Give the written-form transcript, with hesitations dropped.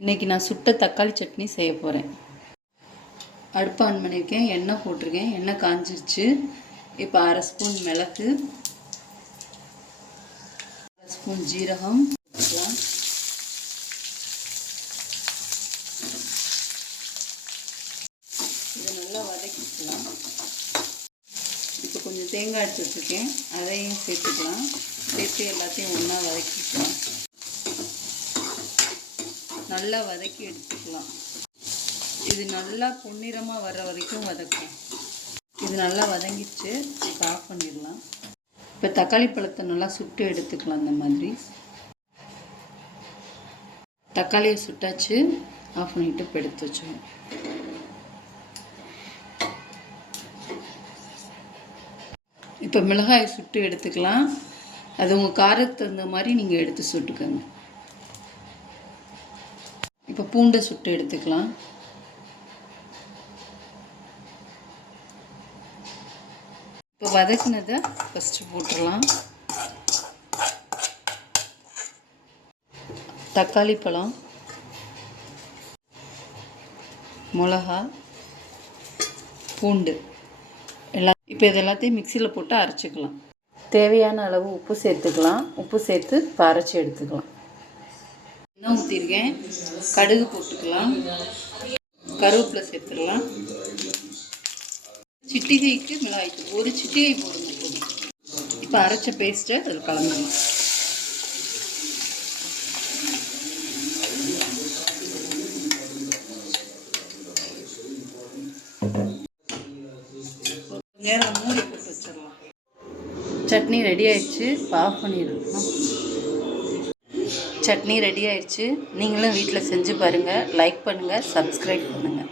இன்றைக்கி நான் சுட்ட தக்காளி சட்னி செய்ய போகிறேன். அடுப்பு ஆன் பண்ணியிருக்கேன், எண்ணெய் போட்டிருக்கேன். எண்ணெய் காஞ்சிருச்சு. இப்போ 1/2 ஸ்பூன் மிளகு, 1/2 ஸ்பூன் ஜீரகம் போட்டுக்கலாம். இதை நல்லா வதக்கிக்கலாம். இப்போ கொஞ்சம் தேங்காய் எடுத்து வச்சுருக்கேன், அதையும் சேர்த்துக்கலாம். சேர்த்து எல்லாத்தையும் ஒன்றா வதக்கிக்கலாம். நல்லா வதக்கி எடுத்துக்கலாம். இது நல்லா பொன்னிறமாக வர்ற வரைக்கும் வதக்கும். இது நல்லா வதங்கிடுச்சு. இப்போ ஆஃப் பண்ணிடலாம். இப்போ தக்காளி பழத்தை நல்லா சுட்டு எடுத்துக்கலாம். இந்த மாதிரி தக்காளியை சுட்டாச்சு. ஆஃப் பண்ணிவிட்டு இப்போ எடுத்து வச்சுக்கணும். இப்போ மிளகாயை சுட்டு எடுத்துக்கலாம். அது உங்கள் காரத்துக்கு தகுந்த மாதிரி நீங்கள் எடுத்து சுட்டுக்கோங்க. இப்போ பூண்டை சுட்டு எடுத்துக்கலாம். இப்போ வதக்குனதை ஃபஸ்ட்டு போட்டுடலாம். தக்காளி பழம், மிளகா, பூண்டு இப்போ இது எல்லாத்தையும் மிக்சியில் போட்டு அரைச்சிக்கலாம். தேவையான அளவு உப்பு சேர்த்துக்கலாம். உப்பு சேர்த்து இப்போ அரைச்சி எடுத்துக்கலாம். எண்ணெய் ஊற்றிருக்கேன், கடுகு போட்டுக்கலாம். கருவேப்பிலை சேர்த்துடலாம். சிட்டிகைக்கு மிளகாய்த்தூள் ஒரு சிட்டிகை போடுங்க போதும். இப்போ அரைச்ச பேஸ்ட்டை அதில் கலந்துடலாம். நேரம் மூடி போட்டு வச்சிடலாம். சட்னி ரெடி ஆயிடுச்சு. இப்போ ஆஃப் பண்ணிடலாம். சட்னி ரெடி ஆயிடுச்சு. நீங்களும் வீட்டில் செஞ்சு பாருங்கள். லைக் பண்ணுங்கள், சப்ஸ்கிரைப் பண்ணுங்கள்.